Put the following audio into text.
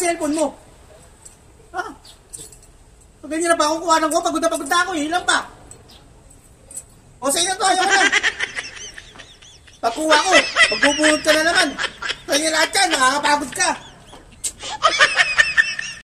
cellphone mo. Ha? So, ganyan na pa akong kuha ng ko. Pagod na ako. Hilang pa. O sa inyo to, ayaw ko na. Pagkuha ko, magbubunod ka na naman. Kaya lahat yan, nakakapagod ka.